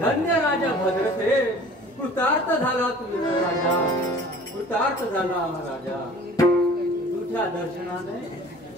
धन्य राजा भद्रसे, कृतार्थ झाला तुझा राजा, कृतार्थ झाला राजा, तुझ्या दर्शनाने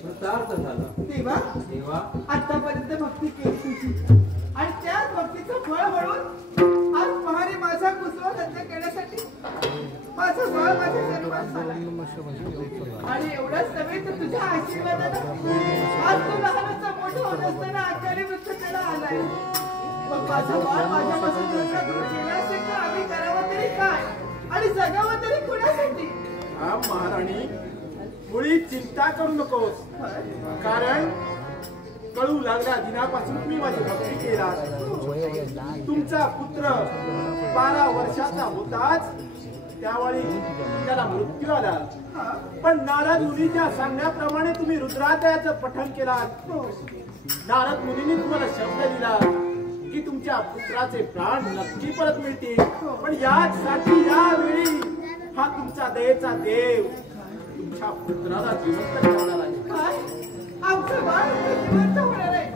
कृतार्थ झाला. देवा देवा आतापर्यंत भक्ती केली तुझी आणि त्याच भक्तीचं फळ म्हणून आज पहारे माझा कुसवा रद्द करण्यासाठी माझं फळ माझ्या सर्वात आणि एवढंच नव्हे तर तुझ्या आशीर्वादानं आज तू लहानाचा मोठा होत असताना अकाली मृत्यूला आलाय. मग माझा बाळ माझ्यापासून दूर गेला असेल तर आम्ही करावं तरी काय आणि जगावं तरी कुणासाठी? हा महाराणी, मुळी चिंता करू नकोस, कारण कळू लागल्या दिनापासून मी माझी भक्ती केला. तुमचा पुत्र 12 वर्षाचा होताच त्यावेळी त्याला मृत्यू आला, पण नारद मुनीच्या सांगण्याप्रमाणे तुम्ही रुद्राध्यायाचं पठण केलात. नारद मुनींनी तुम्हाला शब्द दिला की तुमच्या पुत्राचे प्राण नक्की परत मिळतील, पण यासाठी यावेळी हा तुमचा दयेचा देव तुमच्या पुत्राला जिवंत ठेवणार आहे. आमचं बाळ जिवंत होणार आहे,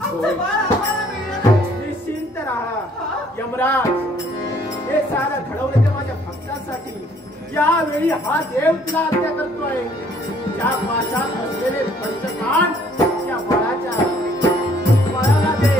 आमचं बाळ आम्हाला मिळणार आहे. निश्चिंत राहा यमराज, हे सारं घडवलं ते माझ्या भक्तांसाठी. यावेळी हा देव तुला हत्या करतोय. ज्या पाशात असलेले पंचकांड त्या बाळाच्या बाळाला दे.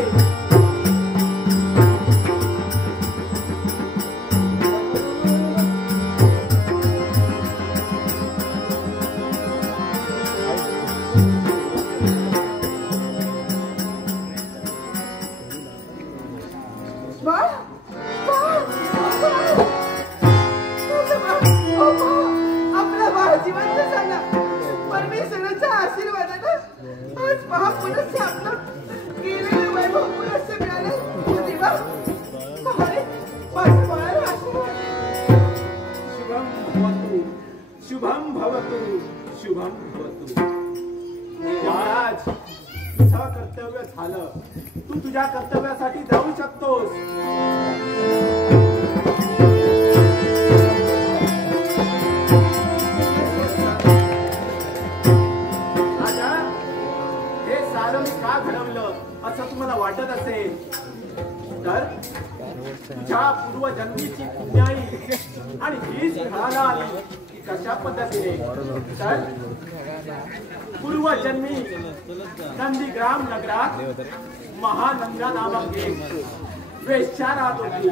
शुभम भवतु शुभम भवतु. महाराज, तुझं कर्तव्य झालं, तू तुझ्या कर्तव्यासाठी जाऊ शकतोस. राजा, हे सारं मी का घडवलं असं तुम्हाला वाटत असेल तर तुझ्या पूर्वजन्मीची पुण्याई आणि हीच घराला आली. कशा पद्धतीने तर पूर्वजन्मी नंदीग्राम नगरात महानंदा नामक एक वेश्या राहत होती.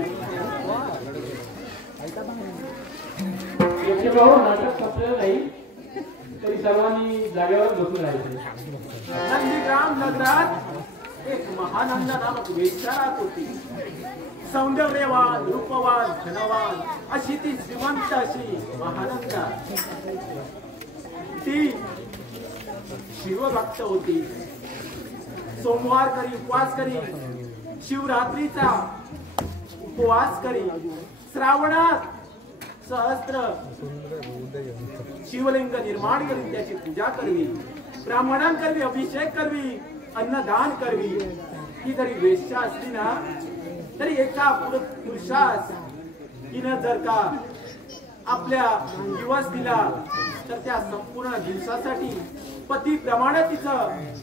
भाऊ नाटक संपलेलं नाही तरी सर्वांनी जागेवर बसून राहायचे. नंदीग्राम नगरात एक महानंदा नामक वेश्या राहत होती. सौंदर्यवान, रूपवान, धनवान अशी ती श्रीमंत अशी महानंदा. ती शिवभक्त होती. सोमवार करी, उपवास करी, शिवरात्रीचा उपवास करी, श्रावणात सहस्त्र शिवलिंग निर्माण करी त्याची पूजा करवी, ब्राह्मणांकरवी अभिषेक करवी, अन्नदान करवी. ही जरी वेश्या असली ना तरी एका पुरुषास हिनं जर का आपल्या दिवस दिला तर त्या संपूर्ण दिवसासाठी पतीप्रमाणे तिचं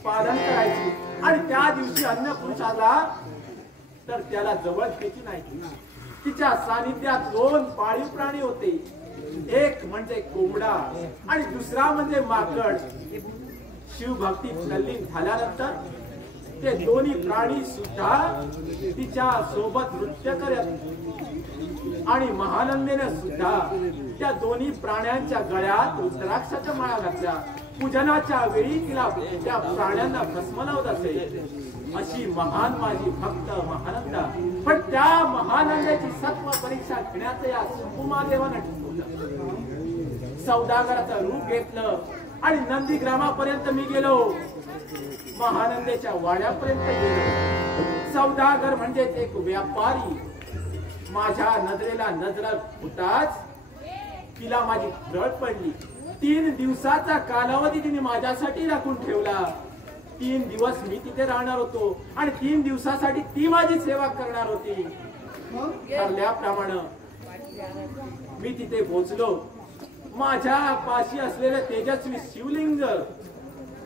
पालन करायची. आणि त्या दिवशी अन्य पुरुषाला तर त्याला जवळ घ्यायची नाही. तिच्या सानिध्यात 2 पाळीव प्राणी होते. एक म्हणजे कोंबडा आणि दुसरा म्हणजे माकड. शिवभक्ती तल्लीन झाल्यानंतर ते दोन्ही प्राणी सुद्धा तिच्या सोबत नृत्य करत आणि महानंदेने सुद्धा त्या दोन्ही प्राण्यांच्या गळ्यात रुद्राक्षाच्या माळा घातल्या. पूजनाच्या वेळी तिला त्या प्राण्यांना भस्म लावत असे. अशी महान माझी भक्त महानंदा. पण त्या महानंदाची सत्व परीक्षा घेण्याचं या शंभूमहादेवानं ठरवलं. सौदागराचं रूप घेतलं आणि नंदीग्रामापर्यंत मी गेलो. महानंदेच्या वाड्यापर्यंत गेलो. सौदागर म्हणजे एक व्यापारी. माझ्या नजरेला नजर होताच तिला माझी रड पडली. 3 दिवसाचा कालावधी तिने माझ्यासाठी राखून ठेवला. 3 दिवस मी तिथे राहणार होतो आणि 3 दिवसासाठी ती माझी सेवा करणार होती. ठरल्याप्रमाणे मी तिथे पोहोचलो. माझ्या पाशी असलेले तेजस्वी शिवलिंग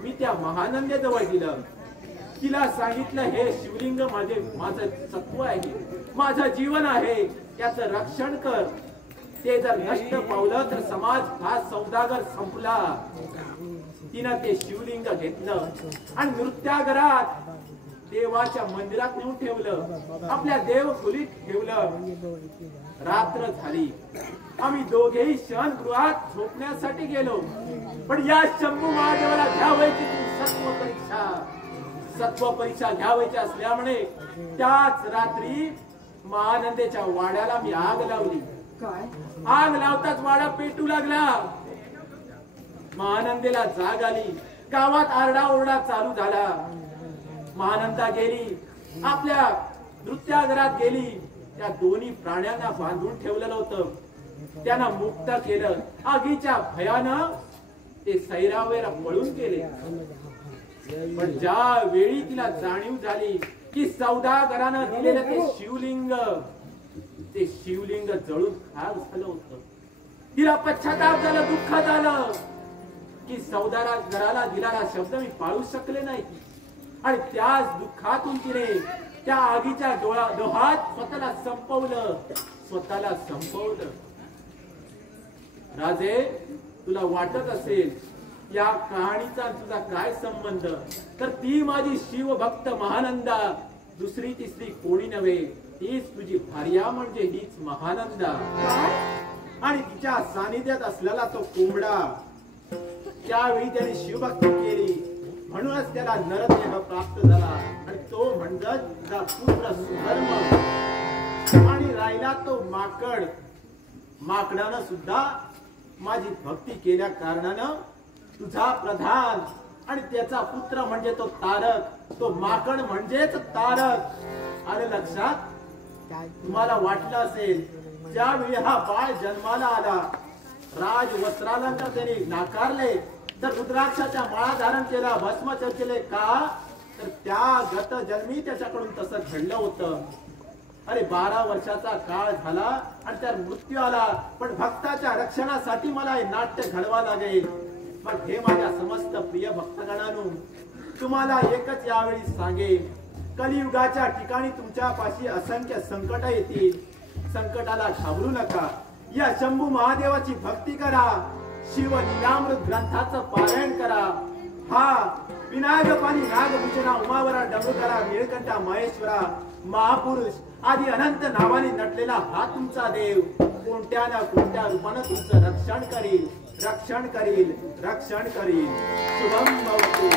मी त्या महानंदेजवळ दिलं. तिला सांगितलं हे शिवलिंग माझं सत्व आहे, माझं जीवन आहे, त्याचं रक्षण कर. ते जर नष्ट पावलं तर समाज हा सौदागर संपला. तिनं ते शिवलिंग घेतलं आणि नृत्यागरात देवाच्या मंदिरात नेऊन ठेवलं. आपल्या देवखोलीत ठेवलं. रात्र झाली. आम्ही दोघेही शयनगृहात झोपण्यासाठी गेलो. पण या शंभू महादेवाला घ्यावायची सत्व परीक्षा घ्यावायची असल्यामुळे त्याच रात्री महानंदेच्या वाड्याला मी आग लावली. आग लावताच वाडा पेटू लागला. महानंदेला जाग आली. गावात आरडाओरडा चालू झाला. महानंदा गेली, आपल्या नृत्यागरात गेली. त्या दोन्ही प्राण्यांना बांधून ठेवलेलं होतं त्यांना मुक्त केलं. आगीच्या भयानं ते सैरावेरा पळून गेले. पण ज्या वेळी तिला जाणीव झाली की सौदागरानं दिलेलं ते शिवलिंग जळून खाक झालं होतं, तिला पश्चाताप झाला, दुःख झालं की सौदागराला दिलेला शब्द मी पाळू शकले नाही. आणि त्याच दुःखातून तिने त्या आगीच्या डोहात स्वतःला संपवलं. राजे, तुला वाटत असेल या कहाणीचा तुझा काय संबंध, तर ती माझी शिवभक्त महानंदा, दुसरी तिसरी कोणी नव्हे, हीच तुझी भार्या म्हणजे हीच महानंदा. आणि तिच्या सानिध्यात असलेला तो कोंबडा, त्यावेळी त्याने शिवभक्ती केली म्हणूनच त्याला नरदेह प्राप्त झाला. आणि तो म्हणजे तुझा पुत्र सुधर्म. आणि राहिला तो माकड, माकडानं सुद्धा माझी भक्ती केल्या कारणानं तुझा प्रधान आणि त्याचा पुत्र म्हणजे तो तारक, तो माकड म्हणजेच तारक. आलं लक्षात? तुम्हाला वाटलं असेल ज्यावेळी हा बाळ जन्माला आला, राजवस्त्रालंकार त्यांनी नाकारले, तर रुद्राक्षाच्या माळा धारण केला, भस्म चर्चिले का, तर त्या गत जन्मी त्याच्याकडून तसं घडलं होतं. अरे 12 वर्षाचा काळ झाला आणि त्या मृत्यू आला. पण भक्ताच्या रक्षणासाठी मला हे नाट्य घडवा लागेल. मग हे माझ्या समस्त प्रिय भक्तगणांनो, तुम्हाला एकच यावेळी सांगेन, कलियुगाच्या ठिकाणी तुमच्यापाशी असंख्य संकट येतील. संकटाला घाबरू नका. या शंभू महादेवाची भक्ती करा. शिव लीलामृत ग्रंथाचं पारायण करा. हा विनायकपाणी नागभूषणा उमावरा डमरुकरा निळकंठा महेश्वरा महापुरुष आदी अनंत नावाने नटलेला हा तुमचा देव कोणत्या ना कोणत्या रूपानं तुमचं रक्षण करील रक्षण करील रक्षण करील. शुभम भवतु.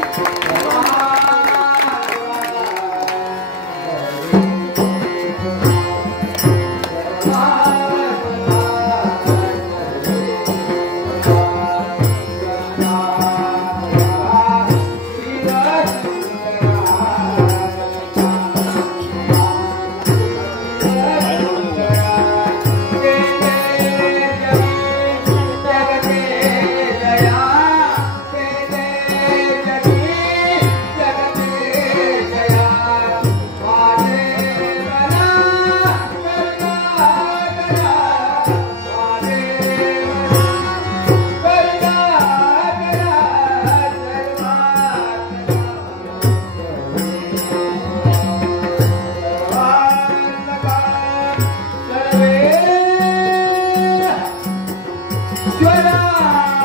Shwara